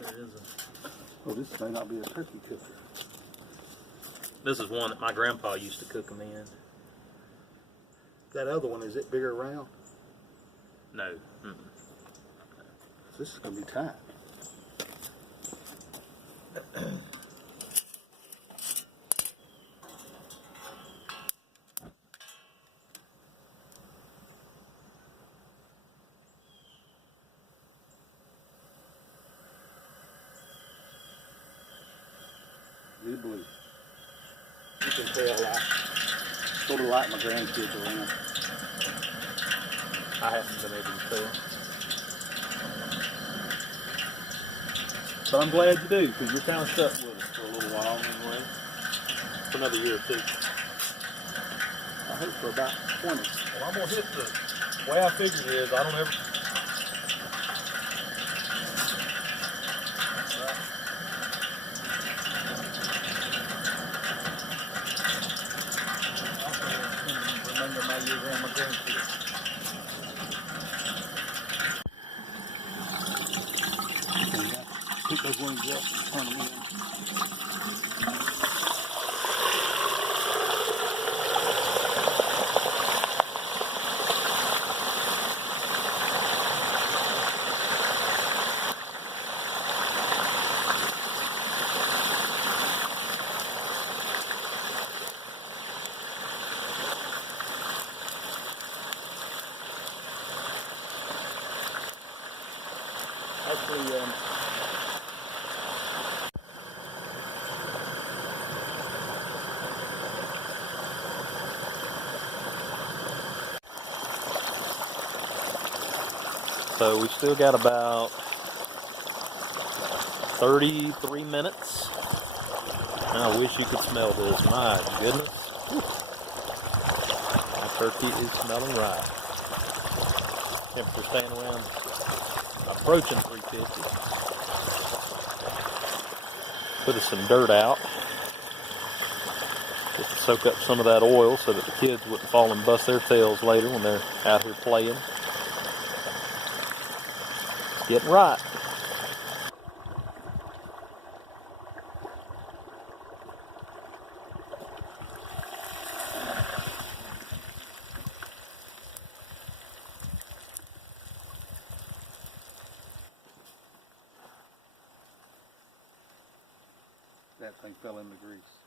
There is Oh, this may not be a turkey cooker. this is one that my grandpa used to cook them in. That other one, is it bigger round? No. This is going to be tight. Good blue. You can tell I sort of like my grandkids around. I haven't been able to tell. But I'm glad you do, because you're kind of stuck with us for a little while anyway. For another year or two. I hope for about 20. Well, I'm going to hit the way I figured it is, I don't ever... Remember my years around my grandkids. Pick those wings up and turn them in. Actually, So we still got about 33 minutes. I wish you could smell this. My goodness. Whew. My turkey is smelling right. Temperature staying around approaching 350. Put us some dirt out. Just to soak up some of that oil so that the kids wouldn't fall and bust their tails later when they're out here playing. Getting right. that thing fell in the grease.